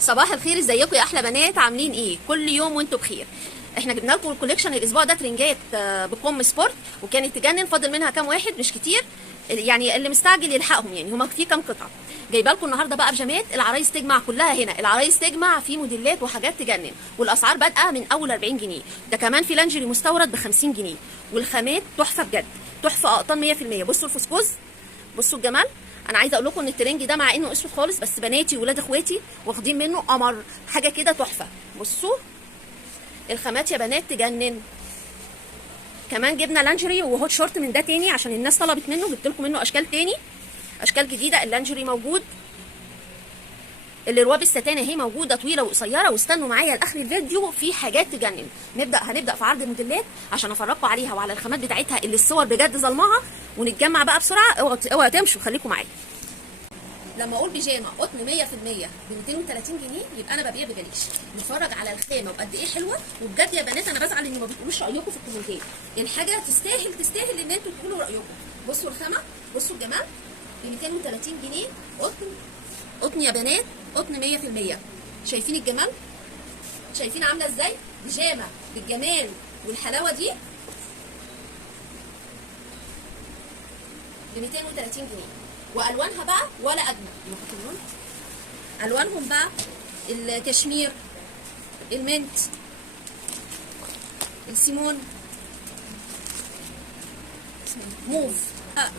صباح الخير، ازيكم يا احلى بنات؟ عاملين ايه؟ كل يوم وانتم بخير. احنا جبنا لكم الكوليكشن الاسبوع ده ترنجات بكم سبورت، وكانت تجنن. فاضل منها كام واحد، مش كتير يعني، اللي مستعجل يلحقهم. يعني هما في كام قطعه. جايبه لكم النهارده بقى بيجامات العرايس تجمع كلها هنا. العرايس تجمع في موديلات وحاجات تجنن، والاسعار بادئه من اول 40 جنيه. ده كمان في لانجري مستورد ب 50 جنيه، والخامات تحفه بجد، تحفه اقطان 100%. بصوا الفسكوز، بصوا الجمال. انا عايزه اقول لكم ان الترنج ده مع انه اسود خالص، بس بناتي وولاد اخواتي واخدين منه قمر، حاجه كده تحفه. بصوا الخامات يا بنات تجنن. كمان جبنا لانجري وهوت شورت من ده تاني عشان الناس طلبت منه، جبت لكم منه اشكال تاني، اشكال جديده. اللانجري موجود، الرواب الستان اهي موجوده طويله وقصيره. واستنوا معايا لاخر الفيديو، في حاجات تجنن. هنبدا في عرض الموديلات عشان افرجكم عليها وعلى الخامات بتاعتها اللي الصور بجد ظلمها، ونتجمع بقى بسرعه. اوعوا تمشوا، خليكم معايا. لما اقول بيجامه قطن 100% ب 230 جنيه يبقى انا ببيع ببلاش. نتفرج على الخامه وقد ايه حلوه. وبجد يا بنات انا بزعل ان ما بتقولوش رايكم في الكومنتات. الحاجه تستاهل ان انتوا تقولوا رايكم. بصوا الخامه، بصوا الجمال. ب 230 جنيه قطن يا بنات، قطن 100%. شايفين الجمال؟ شايفين عامله ازاي؟ بيجامه بالجمال والحلاوه دي ب 230 جنيه. والوانها بقى ولا اجمل. الوانهم بقى الكشمير، المنت، السيمون، موف.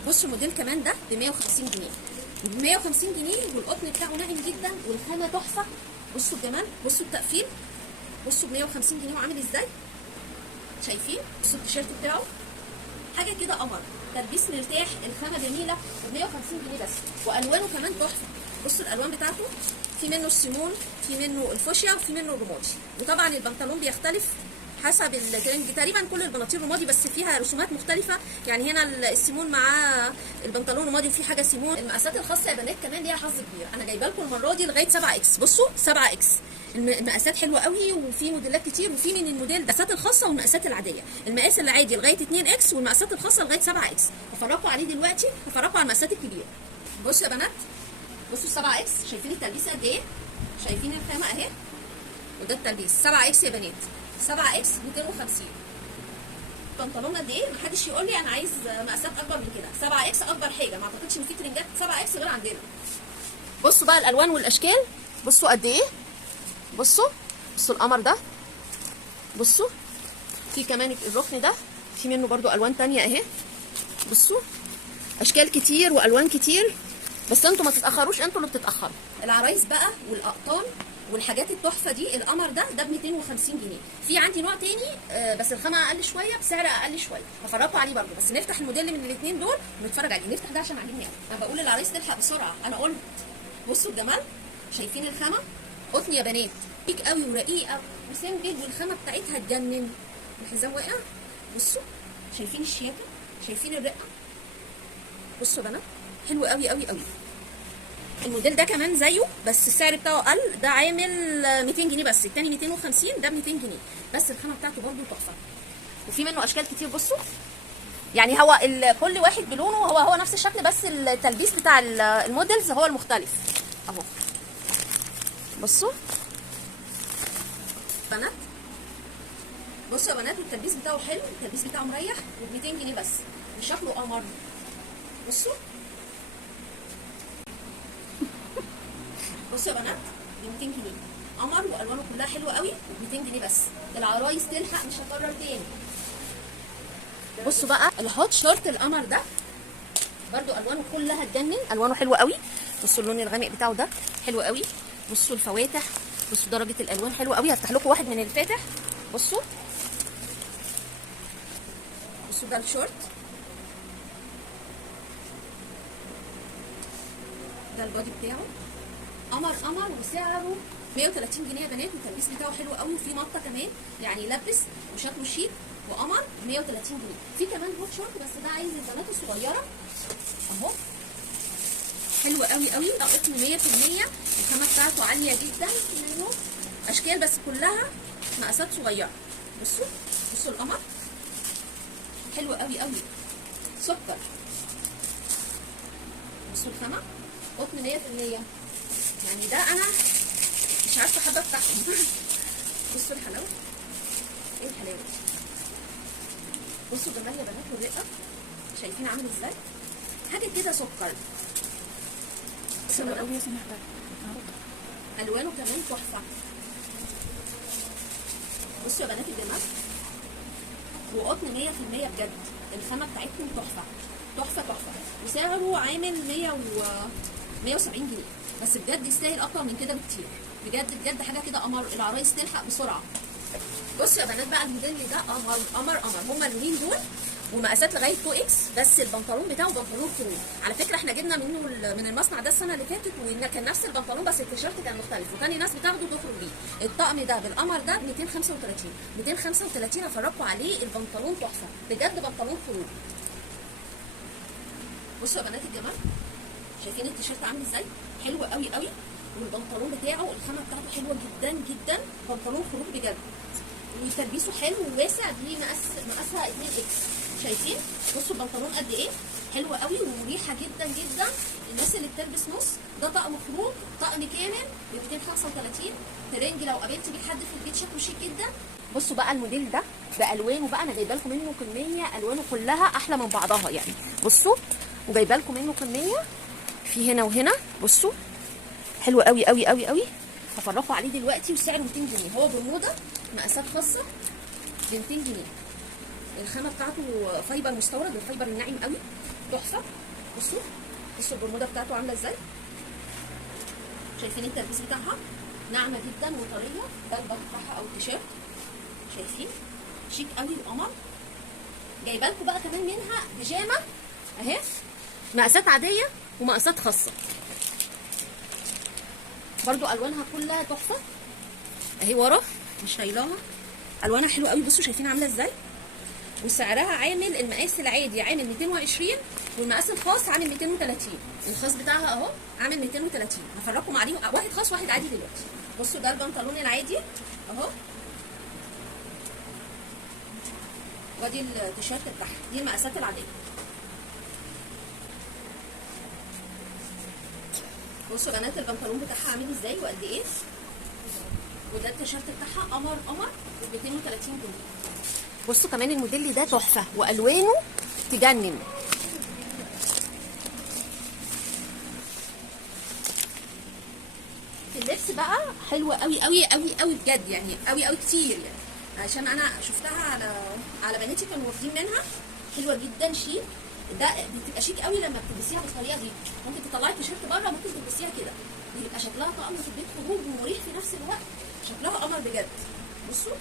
بصوا الموديل كمان ده ب 150 جنيه. ب 150 جنيه والقطن بتاعه ناعم جدا والخامه تحفه. بصوا الجمال، بصوا التقفيل، بصوا ب 150 جنيه وعامل ازاي. شايفين؟ بصوا التيشيرت بتاعه حاجه كده قمر، تلبيس مرتاح، الخامه جميله ب 150 جنيه بس. والوانه كمان تحفه. بصوا الالوان بتاعته، في منه السيمون، في منه الفوشيا، وفي منه الرمادي. وطبعا البنطلون بيختلف حسب الترنج. تقريبا كل البناطيل رمادي بس فيها رسومات مختلفه. يعني هنا السيمون مع البنطلون رمادي وفي حاجه سيمون. المقاسات الخاصه يا بنات كمان ليها حظ كبير. انا جايبه لكم المره دي لغايه 7 اكس. بصوا 7 اكس، المقاسات حلوه قوي، وفي موديلات كتير. وفي من الموديل المقاسات الخاصه والمقاسات العاديه. المقاس العادي لغايه 2 اكس، والمقاسات الخاصه لغايه 7 اكس. هفرجكم عليه دلوقتي، هفرجكم على المقاسات الكبيره. بصوا يا بنات، بصوا 7 اكس. شايفين التلبيسه قد ايه؟ شايفين الخامه اهي، وده التلبيس 7 اكس يا بنات. 7 اكس 250. بنطلون قد ايه؟ محدش يقول لي انا عايز مقاسات اكبر من كده. 7 اكس اكبر حاجه. ما اعتقدش ان في ترنجات 7 اكس غير عندنا. بصوا بقى الالوان والاشكال، بصوا قد ايه. بصوا القمر ده، بصوا. في كمان الركن ده، في منه برضو الوان تانية اهي. بصوا اشكال كتير والوان كتير، بس انتوا ما تتاخروش، انتوا اللي بتتاخروا. العرايس بقى والاقطان والحاجات التحفه دي، القمر ده ب 250 جنيه. في عندي نوع تاني بس الخامه اقل شويه، بسعر اقل شويه. هفرجكم عليه برضه، بس نفتح الموديل من الاثنين دول ونتفرج عليه. نفتح ده عشان عاجبني قوي. انا بقول للعرايس تلحق بسرعه، انا قلت. بصوا الجمال، شايفين الخامه؟ قطن يا بنات، رقيق قوي ورقيقه وسمبل، والخامه بتاعتها تجنن. الحزام واقع. بصوا شايفين الشياكه، شايفين الرقه. بصوا يا بنات، حلو قوي قوي قوي. الموديل ده كمان زيه بس السعر بتاعه اقل. ده عامل 200 جنيه بس، التاني 250، ده ب 200 جنيه بس. الخامه بتاعته برده تحفه، وفي منه اشكال كتير. بصوا يعني هو كل واحد بلونه، هو نفس الشكل، بس التلبيس بتاع الموديلز هو المختلف اهو. بصوا بنات، بصوا يا بنات، التلبيس بتاعه حلو، التلبيس بتاعه مريح، وب 200 جنيه بس، وشكله قمر. بصوا بصوا يا بنات، ب 200 جنيه قمر، والوانه كلها حلوه قوي، وب 200 جنيه بس. العرايس تلحق، مش هكرر تاني. بصوا بقى الهوت شورت القمر ده، برده الوانه كلها تجنن، الوانه حلوه قوي. بصوا اللون الغامق بتاعه ده حلو قوي. بصوا الفواتح، بصوا درجه الالوان حلوه قوي. هفتح لكم واحد من الفاتح. بصوا ده الشورت، ده البادي بتاعه قمر، وسعره 130 جنيه يا بنات. والتلبيس بتاعه حلو قوي، وفي مطه كمان، يعني يلبس وشكله شيك، وقمر 130 جنيه. في كمان هوت شورت بس ده عايز البنات الصغيره اهو، حلو قوي قوي. ده قطن 100%، الخامه بتاعته عاليه جدا، منه اشكال بس كلها مقاسات صغيره. بصوا القمر حلو قوي قوي، سكر. بصوا الخامه قطن 100%. يعني ده انا مش عارفه حابه افتحهم. بصوا الحلاوه، ايه الحلاوه دي؟ بصوا جمال يا بنات والرقه، شايفين عامل ازاي؟ حاجه كده سكر. الوانه كمان تحفه. بصوا يا بنات الجمال، وقطن 100% بجد، الخامه بتاعتهم تحفه تحفه تحفه، وسعره عامل 170 جنيه بس بجد يستاهل اكتر من كده بكتير. بجد بجد حاجه كده قمر، العرايس تلحق بسرعه. بصوا يا بنات بقى الموديل ده قمر قمر قمر، هما اللونين دول ومقاسات لغايه 2 اكس، بس البنطلون بتاعه بنطلون خروج. على فكره احنا جبنا منه من المصنع ده السنه اللي فاتت، وكان نفس البنطلون بس التيشيرت كان مختلف، وكان الناس بتاخده تخرج بيه. الطقم ده بالقمر ده ب 235 افرجكم عليه. البنطلون تحفه بجد، بنطلون خروج. بصوا يا بنات الجمال، شايفين التيشيرت عامل ازاي؟ حلو قوي قوي، والبنطلون بتاعه الخامه بتاعته حلوه جدا جدا، بنطلون خروج بجد، وتلبيسه حلو وواسع. دي مقاسها 2 اكس. شايفين؟ بصوا البنطلون قد ايه؟ حلوه قوي ومريحه جدا جدا. الناس اللي بتلبس نص، ده طقم خروج، طقم كامل ب 235. ترنج لو قابلتي بيه حد في البيت شكله شيك جدا. بصوا بقى الموديل ده بالوانه بقى، انا جايبه لكم منه كميه، الوانه كلها احلى من بعضها يعني. بصوا، وجايبه لكم منه كميه في هنا وهنا. بصوا حلو قوي قوي قوي قوي، هفرجكم عليه دلوقتي، وسعره 200 جنيه. هو برموده مقاسات خاصه ب 200 جنيه. الخامه بتاعته فايبر مستورد، والفايبر الناعم قوي تحفه. بصوا بصوا البرموده بتاعته عامله ازاي، شايفين التلبيس بتاعها ناعمه جدا وطريه. ده الباك بتاعها او التيشيرت، شايفين شيك قوي وقمر. جايبه لكم بقى كمان منها بيجامه اهي، مقاسات عاديه ومقاسات خاصه، برضو الوانها كلها تحفه اهي. ورا مش شايلاها، الوانها حلوه قوي. بصوا شايفين عامله ازاي، وسعرها عامل المقاس العادي عامل 220، والمقاس الخاص عامل 230. الخاص بتاعها اهو عامل 230. هفرجكم عليه واحد خاص واحد عادي دلوقتي. بصوا ده البنطلون العادي اهو، وادي التيشيرت بتاعها، دي المقاسات العاديه. بصوا بنات البنطلون بتاعها عامل ازاي وقد ايه، وده التيشيرت بتاعها قمر قمر ب 230 جنيه. بصوا كمان الموديل ده تحفه والوانه تجنن. اللبس بقى حلوه قوي قوي قوي قوي بجد، يعني قوي قوي كتير يعني، عشان انا شفتها على بناتي كانوا واخدين منها. حلوه جدا شيك، ده بتبقى شيك قوي لما بتلبسيها بالطريقه دي. ممكن تطلعي التيشيرت بره، ممكن تلبسيها كده، بيبقى شكلها طقم في البيت خروج ومريح في نفس الوقت، شكلها قمر بجد. بصوا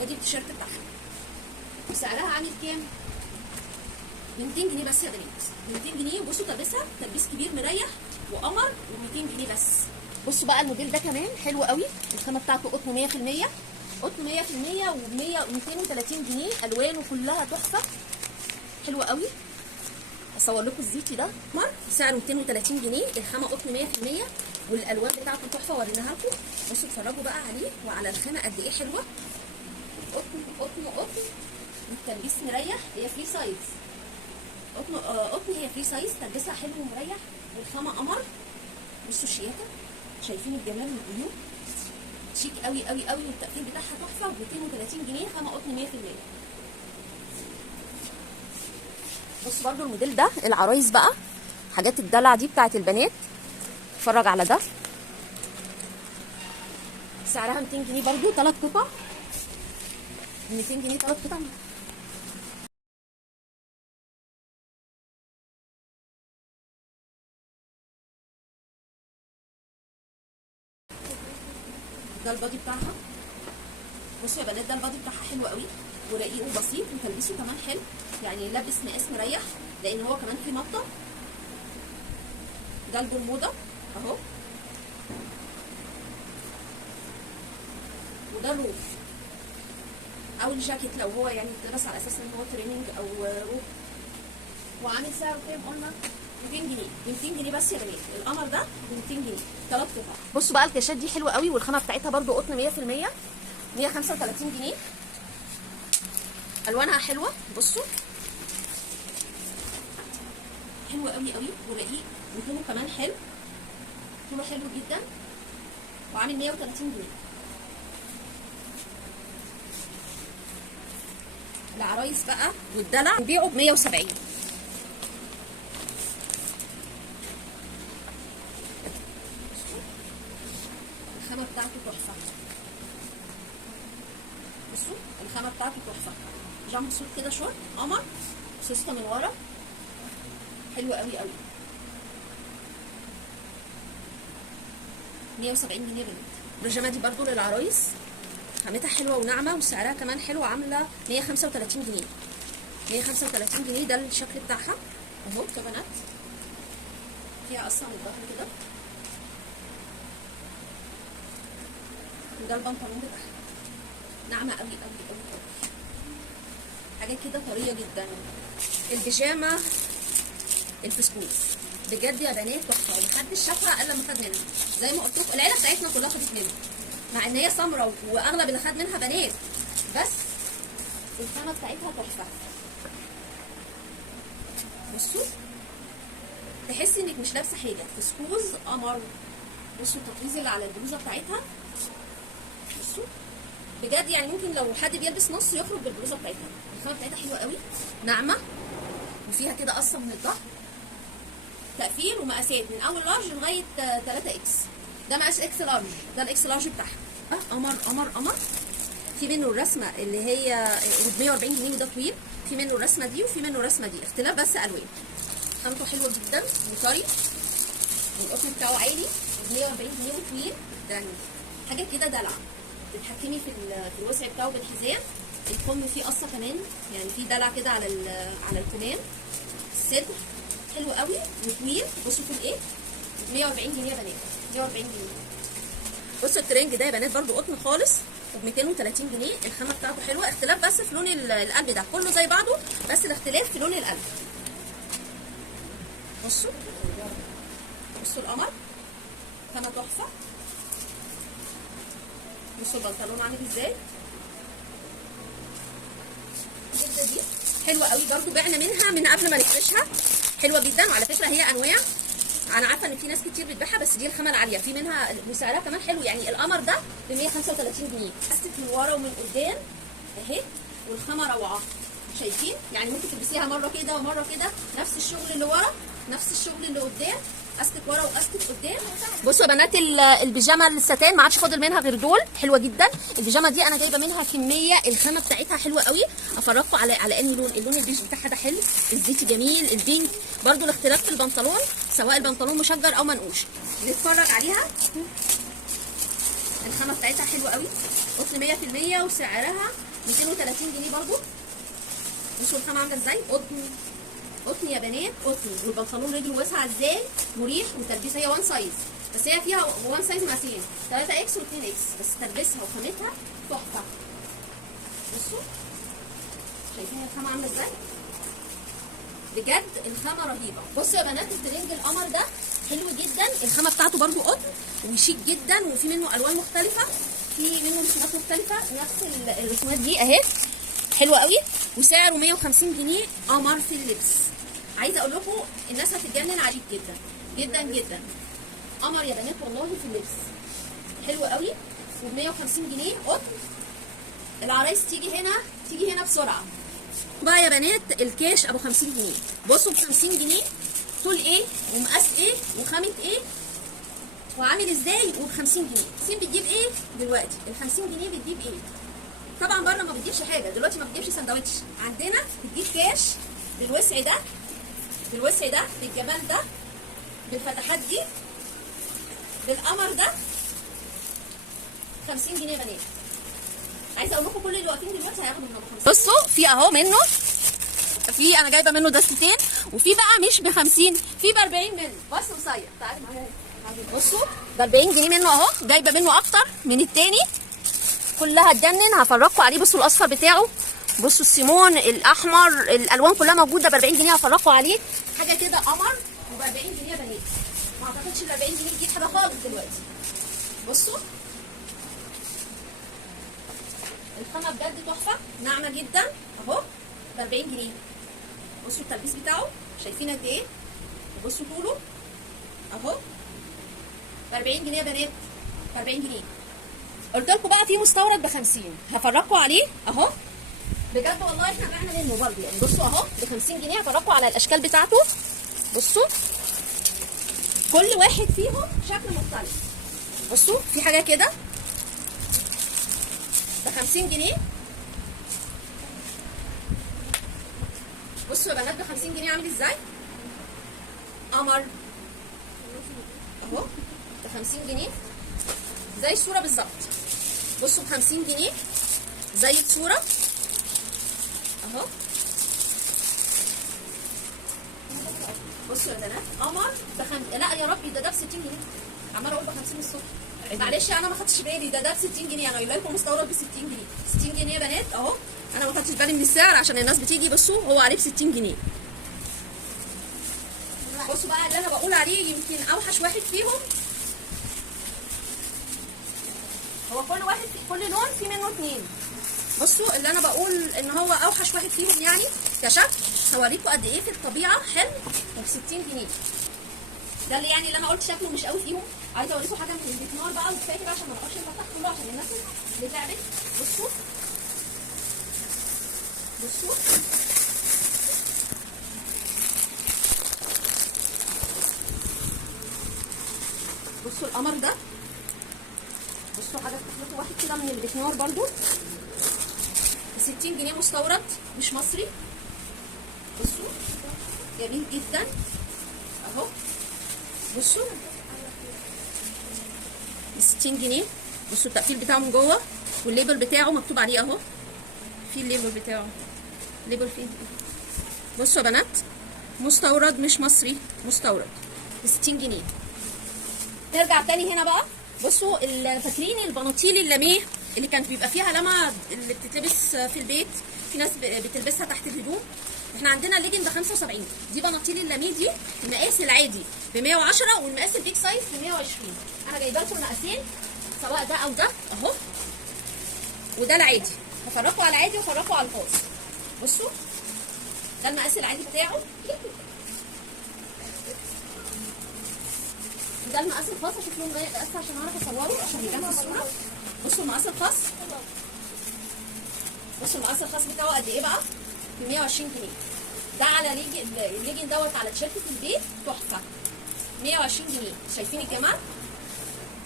ودي التيشيرت بتاعها، وسعرها عامل كام؟ ب 200 جنيه بس يا بنات، ب 200 جنيه. بصوا تلبسها تلبيس كبير مريح وقمر، و 200 جنيه بس. بصوا بقى الموديل ده كمان حلو قوي، الخامه بتاعته قطن 100%، قطن 100% و 230 جنيه. الوانه كلها تحفه حلوه قوي. اصور لكم الزيتي ده احمر، سعره 230 جنيه. الخامه قطن 100%، والالوان بتاعته تحفه، وريناها لكم. بصوا اتفرجوا بقى عليه وعلى الخامه قد ايه حلوه. قطن قطن قطن، التلبيس مريح، هي فري سايز. قطن هي فري سايز، تلبسها حلو ومريح، والخامه قمر. بصوا الشياكه، شايفين الجمال والقيود، شيك قوي قوي قوي، والتقفيل بتاعها تحفه، ب 230 جنيه. خامه قطن 100%. بصوا برضو الموديل ده العرايس بقى، حاجات الدلع دي بتاعت البنات. اتفرج على ده، سعرها 200 جنيه برضو، 3 قطع 200 جنيه، 3 قطع. ده البادي بتاعها. بصوا يا بنات ده البادي بتاعها حلو قوي ورقيق وبسيط، وتلبيسه كمان حلو، يعني لابس مقاس مريح لان هو كمان فيه نطه. ده البرموده اهو، وده الروف او الجاكيت لو هو يعني اتلبس على اساس ان هو تريننج او روف. وعامل سعره كام قلنا؟ 200 جنيه. ب 200 جنيه بس يا بنات، القمر ده ب 200 جنيه، 3 قطع. بصوا بقى الكاشات دي حلوه قوي، والخامه بتاعتها برده قطن 100%، 135 جنيه. الوانها حلوه، بصوا حلوه قوي قوي ورقيق، وطوله كمان حلو، طوله حلو جدا. وعامل 130 جنيه. العرايس بقى والدلع بيبيعوا ب 170. الخامة بتاعته تحفة. بصوا الخامة بتاعته تحفة. جامب سوت كده شورت قمر، سوسته من ورا حلوة قوي قوي. 170 جنيه بنت. البيجامه دي برضو للعرايس، خامتها حلوه وناعمه وسعرها كمان حلو، عامله 135 جنيه. 135 جنيه ده الشكل بتاعها اهو كبنات، فيها قصه من الظهر كده، وده البنطلون بتاعها ناعمه قوي قوي قوي قوي، حاجه كده طريه جدا. البيجامه الفسكوس بجد يا بنات تحفه، ومحدش شافها الا لما خد منها. زي ما قلت لكم العيله بتاعتنا كلها خدت منها، مع ان هي سمراء واغلب اللي خد منها بنات، بس الخامه بتاعتها تحفه. بصوا تحسي انك مش لابسه حاجه، فسكوز قمر. بصوا التطريز اللي على البلوزه بتاعتها، بصوا بجد يعني ممكن لو حد بيلبس نص يخرج بالبلوزه بتاعتها. الخامه بتاعتها حلوه قوي ناعمه، وفيها كده قصه من الظهر، تقفيل ومقاسات من اول لارج لغايه 3 اكس. ده مقاس اكس لارج، ده الاكس لارج بتاعها. قمر قمر قمر. في منه الرسمه اللي هي ب 140 جنيه وده طويل، في منه الرسمه دي وفي منه الرسمه دي، اختلاف بس الوان. خامته حلوه جدا وطري، والقطن بتاعه عالي، ب 140 جنيه وطويل. ده حاجه كده دلع، تتحكمي في الوسع بتاعه بالحزام. الكم فيه قصه كمان، يعني فيه دلع كده على الكمام. الصدر حلو قوي وطويل. بصوا في الايه، 140 جنيه يا بنات، 140 جنيه. بصوا الترنج ده يا بنات برضو قطن خالص وب 230 جنيه. الخامه بتاعته حلوه، اختلاف بس في لون القلب، ده كله زي بعضه بس الاختلاف في لون القلب. بصوا بصوا القمر، خامه تحفه. بصوا البنطلون عامل ازاي، الجلده دي حلوه قوي برضو، بعنا منها من قبل ما نفرشها، حلوه جدا. وعلى فكره هي انواع، انا عارفه ان في ناس كتير بتبيعها، بس دي الخامه العاليه، في منها وسعرها كمان حلو. يعني القمر ده ب 135 جنيه، استك من ورا ومن قدام اهي، والخامه روعه. شايفين يعني ممكن تلبسيها مره كده ومره كده، نفس الشغل اللي ورا نفس الشغل اللي قدام، استك ورا واستك قدام. بصوا يا بنات البيجامه الستان ما عادش فاضل منها غير دول، حلوه جدا. البيجامه دي انا جايبه منها كميه، الخامه بتاعتها حلوه قوي. افرجكم على اني اللون البيج بتاعها ده حلو، الزيتي جميل، البينك برده. الاختلاف في البنطلون، سواء البنطلون مشجر او منقوش. نتفرج عليها. الخامه بتاعتها حلوه قوي، قطن 100% وسعرها 230 جنيه برده. بصوا الخامه عامله ازاي، قطن يا بنات، قطن. والبنطلون رجله واسعه ازاي، مريح، وتلبيسه هي وان سايز، بس هي فيها وان سايز مقاسين 3 اكس و2 اكس، بس تلبسها وخامتها تحفه. بصوا شايفين الخامه عامله ازاي، بجد الخامه رهيبه. بصوا يا بنات الترنج القمر ده حلو جدا، الخامه بتاعته برده قطن وشيك جدا، وفي منه الوان مختلفه، في منه رسومات مختلفه، نفس الرسومات دي اهي، حلوه قوي، وسعره 150 جنيه. قمر في اللبس، عايزه اقول لكم الناس هتتجنن عليك جدا جدا جدا. قمر يا بنات والله في اللبس، حلو قوي، وب 150 جنيه قطن. العرايس تيجي هنا بسرعه بقى يا بنات. الكاش ابو 50 جنيه، بصوا ب 50 جنيه طول ايه ومقاس ايه وخامه ايه وعامل ازاي، وب 50 جنيه. 50 بتجيب ايه دلوقتي؟ ال 50 جنيه بتجيب ايه؟ طبعا بره ما بتجيبش حاجه دلوقتي، ما بتجيبش سندوتش، عندنا بتجيب كاش بالوسع ده، بالوسع ده، بالجمال ده، بالفتحات دي، بالقمر ده، 50 جنيه يا بنات. عايزه اقول لكم كل اللي واقفين دلوقتي هياخدوا منهم 50. بصوا في اهو منه، في انا جايبه منه دستتين، وفي بقى مش ب 50، في ب 40 منه، بس قصير. تعالي معايا، بصوا ب 40 جنيه منه اهو، جايبه منه اكتر من التاني، كلها تجنن. هفرجكم عليه. بصوا الاصفر بتاعه، بصوا السيمون، الاحمر، الالوان كلها موجوده ب 40 جنيه. هفرجكم عليه، حاجه كده قمر، وب 40 جنيه يا بنات. ما اعتقدش ال 40 جنيه تجيب حاجه خالص دلوقتي. بصوا الخامه بجد تحفه، ناعمه جدا اهو، ب 40 جنيه. بصوا التلبيس بتاعه، شايفين قد ايه، وبصوا طوله اهو، ب 40 جنيه يا بنات. ب 40 جنيه. قلت لكم بقى في مستورد ب 50 هفرجكم عليه اهو. بجد والله احنا بعنا منه برضه يعني. بصوا اهو ب 50 جنيه هفرجكم على الاشكال بتاعته. بصوا كل واحد فيهم شكل مختلف. بصوا في حاجه كده ب 50 جنيه. بصوا يا بنات ب 50 جنيه عامل ازاي؟ قمر اهو ب 50 جنيه زي الصوره بالظبط. بصوا ب 50 جنيه زي الصوره اهو. بصوا يا بنات قمر لا يا ربي ده ب 60 جنيه. عماله اقول ب 50 الصبح. معلش انا ما خدتش بالي ده ب 60 جنيه. انا قايله لكم مستورد ب 60 جنيه. 60 جنيه يا بنات اهو. انا ما خدتش بالي من السعر عشان الناس بتيجي. بصوا هو عليه ب 60 جنيه. بصوا بقى اللي انا بقول عليه يمكن اوحش واحد فيهم. هو كل واحد كل لون في منه اتنين. بصوا اللي انا بقول ان هو اوحش واحد فيهم يعني كشكل. هوريكم قد ايه في الطبيعه حلو وب 60 جنيه. ده اللي يعني اللي انا قلت شكله مش قوي فيهم. عايزه اوريكم حاجه من البيتنار بقى وكفايه بقى عشان ما نقعدش نفتح كله عشان الناس اللي تعبت. بصوا بصوا بصوا القمر ده. بصوا حاجه افتح لكم واحد كده من البيتنار برضو ب 60 جنيه مستورد مش مصري. بصوا جميل جدا اهو. بصوا ب 60 جنيه. بصوا التقفيل بتاعه من جوه والليبل بتاعه مكتوب عليه اهو. في الليبل بتاعه. الليبل فين؟ بصوا يا بنات مستورد مش مصري. مستورد ب 60 جنيه. نرجع تاني هنا بقى. بصوا فاكرين البناطيل اللاميه اللي كانت بيبقى فيها لمعه اللي بتتلبس في البيت؟ في ناس بتلبسها تحت الهدوم. احنا عندنا ليجن ب 75. دي بناطيل اللاميه دي المقاس العادي ب 110 والمقاس البيج سايز ب 120. انا جايبه لكم المقاسين سواء ده او ده اهو. وده العادي. هفرقوا على العادي وافرقوا على الخاص. بصوا ده المقاس العادي بتاعه. ده المقاس الخاص. اشوف لهم مقاس عشان اعرف اصوره عشان يبان في الصوره. بصوا المقاس الخاص. بصوا المقاس الخاص بتاعه قد ايه بقى؟ ب 120 جنيه. ده على الليجن دوت على تيشيرت في البيت تحفه. 120 جنيه. شايفين الجمال؟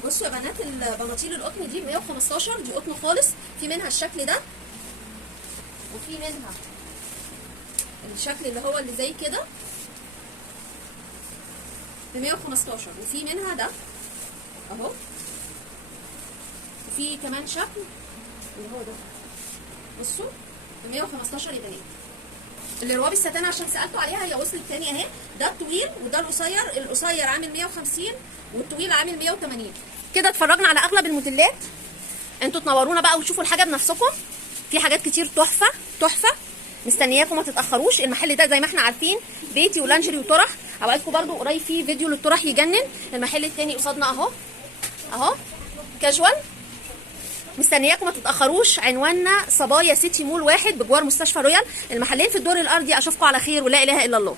بصوا يا بنات البناطيل القطن دي ب 115. دي قطن خالص. في منها الشكل ده وفي منها الشكل اللي هو اللي زي كده ب 115. وفي منها ده اهو. وفي كمان شكل اللي هو ده. بصوا ب 115 يا بنات. الرواب الستان عشان سالتوا عليها هي وصلت تاني اهي. ده الطويل وده القصير. القصير عامل 150 والطويل عامل 180. كده اتفرجنا على اغلب الموديلات. انتوا تنورونا بقى وتشوفوا الحاجه بنفسكم. في حاجات كتير تحفه تحفه. مستنياكم ما تتاخروش. المحل ده زي ما احنا عارفين بيتي ولانجري وطرح. اوعدكم برده قريب في فيديو للطرح يجنن. المحل التاني قصادنا اهو اهو كاجوال. مستنياكم ما تتاخروش. عنواننا صبايا سيتي مول 1 بجوار مستشفى رويال. المحلين في الدور الارضي. اشوفكم على خير ولا اله الا الله.